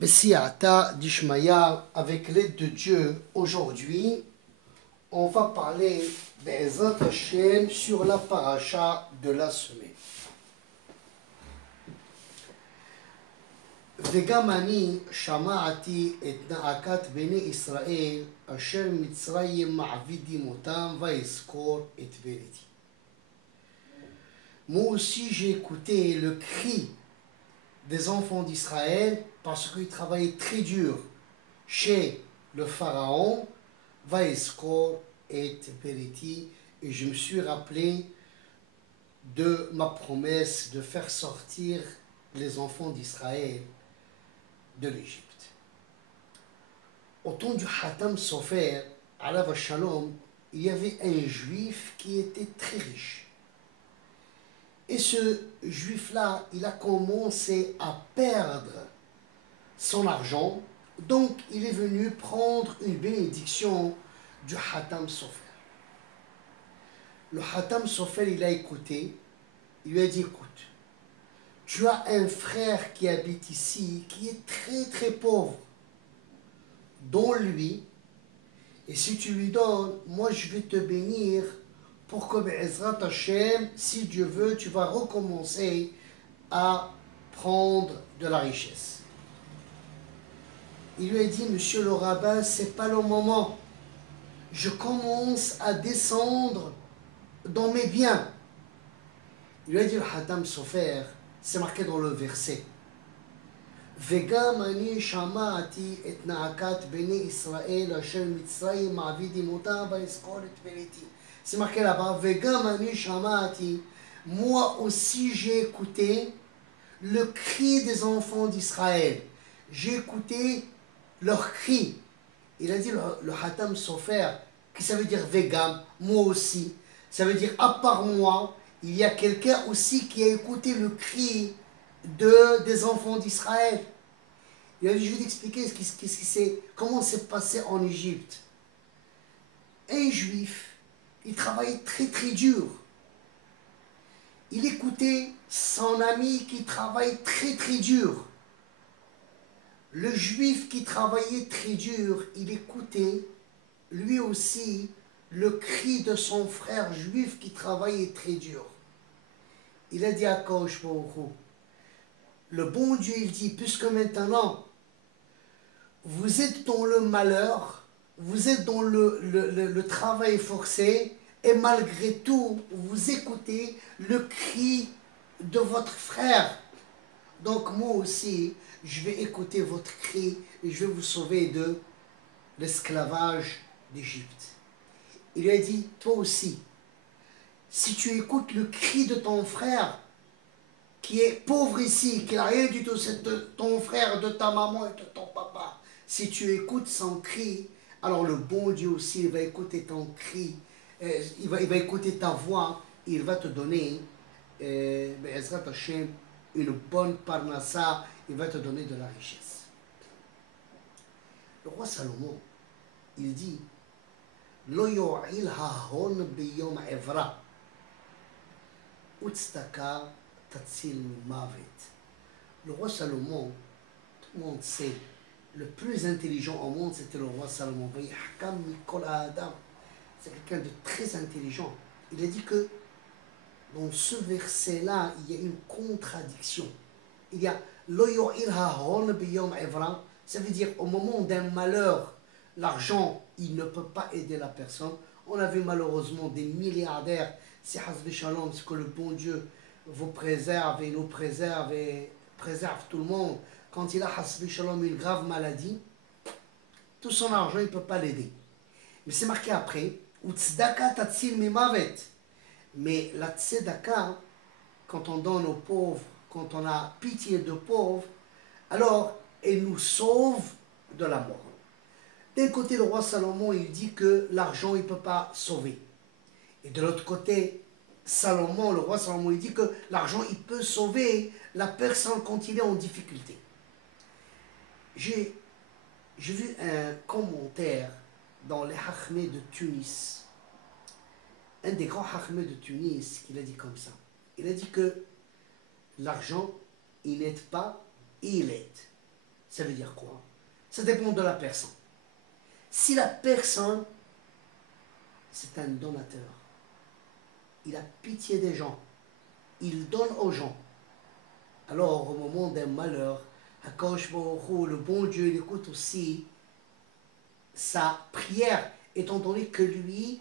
Bessiata d'Ishmaïa, avec l'aide de Dieu, aujourd'hui, on va parler Be'ezrat Hashem sur la paracha de la semaine. וגם אני שמעתי את נאקת בני ישראל אשר מצרים מעבידים אותם ויזכור את בריתי. Moi aussi j'ai écouté le cri des enfants d'Israël parce qu'ils travaillaient très dur chez le pharaon, Vaeskor et Beriti, et je me suis rappelé de ma promesse de faire sortir les enfants d'Israël de l'Égypte. Au temps du Hatam Sofer, Alav Shalom, il y avait un juif qui était très riche. Et ce juif-là, il a commencé à perdre son argent, donc il est venu prendre une bénédiction du Hatam Sofer. Le Hatam Sofer, il a écouté, il lui a dit, écoute, tu as un frère qui habite ici, qui est très très pauvre, donne-lui, et si tu lui donnes, moi je vais te bénir, pour que Be'ezrat Hashem, si Dieu veut, tu vas recommencer à prendre de la richesse. Il lui a dit, monsieur le rabbin, c'est pas le moment. Je commence à descendre dans mes biens. Il lui a dit, le Hatam Sofer, c'est marqué dans le verset. וגם אני שמעתי את נאקת בני ישראל אשר מצרים מעבידים אותם ויזכור את בריתי. C'est marqué là-bas, וגם אני שמעתי, moi aussi j'ai écouté le cri des enfants d'Israël. J'ai écouté leur cri. Il a dit le Hatam Sofer, qui ça veut dire vegam, moi aussi. Ça veut dire à part moi, il y a quelqu'un aussi qui a écouté le cri des enfants d'Israël. Il a dit, je vais t'expliquer comment c'est passé en Égypte. Un juif, il travaillait très très dur. Il écoutait son ami qui travaille très très dur. Le juif qui travaillait très dur, il écoutait lui aussi le cri de son frère juif qui travaillait très dur. Il a dit à Kadosh Baruch Hu, le bon Dieu, il dit, puisque maintenant, vous êtes dans le malheur, vous êtes dans le travail forcé, et malgré tout, vous écoutez le cri de votre frère. Donc moi aussi, je vais écouter votre cri et je vais vous sauver de l'esclavage d'Égypte. Il lui a dit, toi aussi, si tu écoutes le cri de ton frère, qui est pauvre ici, qui n'a rien du tout, c'est de ton frère, de ta maman et de ton papa, si tu écoutes son cri, alors le bon Dieu aussi, il va écouter ton cri, il va écouter ta voix, il va te donner, Be'ezrat Hashem, une bonne parnassa, il va te donner de la richesse. Le roi Salomon, il dit, Lo yo'il hahon biyom evra, utstaka tatsil mavet. Le roi Salomon, tout le monde sait, le plus intelligent au monde, c'était le roi Salomon. C'est quelqu'un de très intelligent. Il a dit que dans ce verset-là, il y a une contradiction. Il y a Lo yo'il hahon biyom evra, ça veut dire au moment d'un malheur, l'argent, il ne peut pas aider la personne. On a vu malheureusement des milliardaires, c'est Hasbi Shalom, c'est que le bon Dieu vous préserve et nous préserve et préserve tout le monde. Quand il a Hasbi Shalom une grave maladie, tout son argent, il ne peut pas l'aider. Mais c'est marqué après, Utsdaka tatsil mimavet. Mais la tzedaka, quand on donne aux pauvres, quand on a pitié de pauvres, alors elle nous sauve de la mort. D'un côté, le roi Salomon, il dit que l'argent, il ne peut pas sauver. Et de l'autre côté, Salomon, le roi Salomon, il dit que l'argent, il peut sauver la personne quand il est en difficulté. J'ai vu un commentaire dans les Hachmés de Tunis. Un des grands Hachmés de Tunis, il a dit comme ça. Il a dit que l'argent, il n'aide pas, il aide. Ça veut dire quoi? Ça dépend de la personne. Si la personne, c'est un donateur, il a pitié des gens, il donne aux gens, alors au moment d'un malheur, Akadosh Baruch Hu, le bon Dieu, il écoute aussi sa prière, étant donné que lui,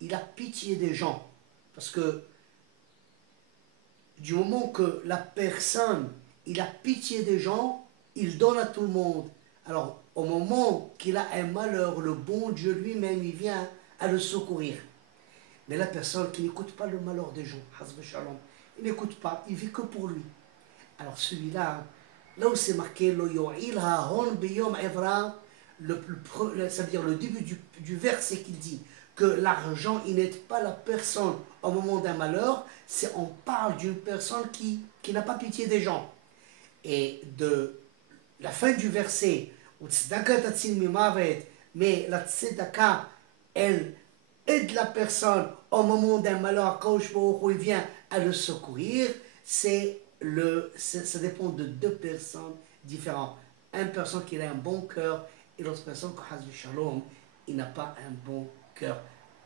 il a pitié des gens. Parce que du moment que la personne, il a pitié des gens, il donne à tout le monde. Alors, au moment qu'il a un malheur, le bon Dieu lui-même, il vient à le secourir. Mais la personne qui n'écoute pas le malheur des gens, Hazbe Shalom, il n'écoute pas, il vit que pour lui. Alors celui-là, là où c'est marqué, ça veut dire le début du verset qu'il dit, que l'argent, il n'aide pas la personne au moment d'un malheur, c'est on parle d'une personne qui n'a pas pitié des gens. Et de la fin du verset, mais la tzedaka, elle aide la personne au moment d'un malheur, quand il vient à le secourir, ça dépend de deux personnes différentes. Une personne qui a un bon cœur et l'autre personne qui Shalom, il n'a pas un bon cœur.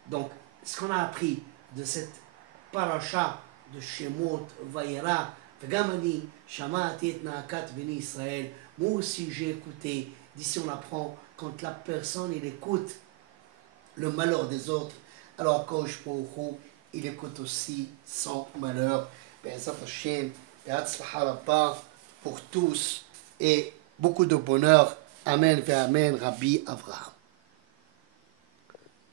Donc, ce qu'on a appris de cette paracha de Shemot, Vayera, Gamani, Shamati et Naakat Beni Israël, moi aussi j'ai écouté. D'ici on apprend quand la personne il écoute le malheur des autres, alors Kosh Baruch il écoute aussi son malheur. Be'ezrat Hashem, be'atzlacha rabba pour tous et beaucoup de bonheur. Amen, Amen, Rabbi Avraham.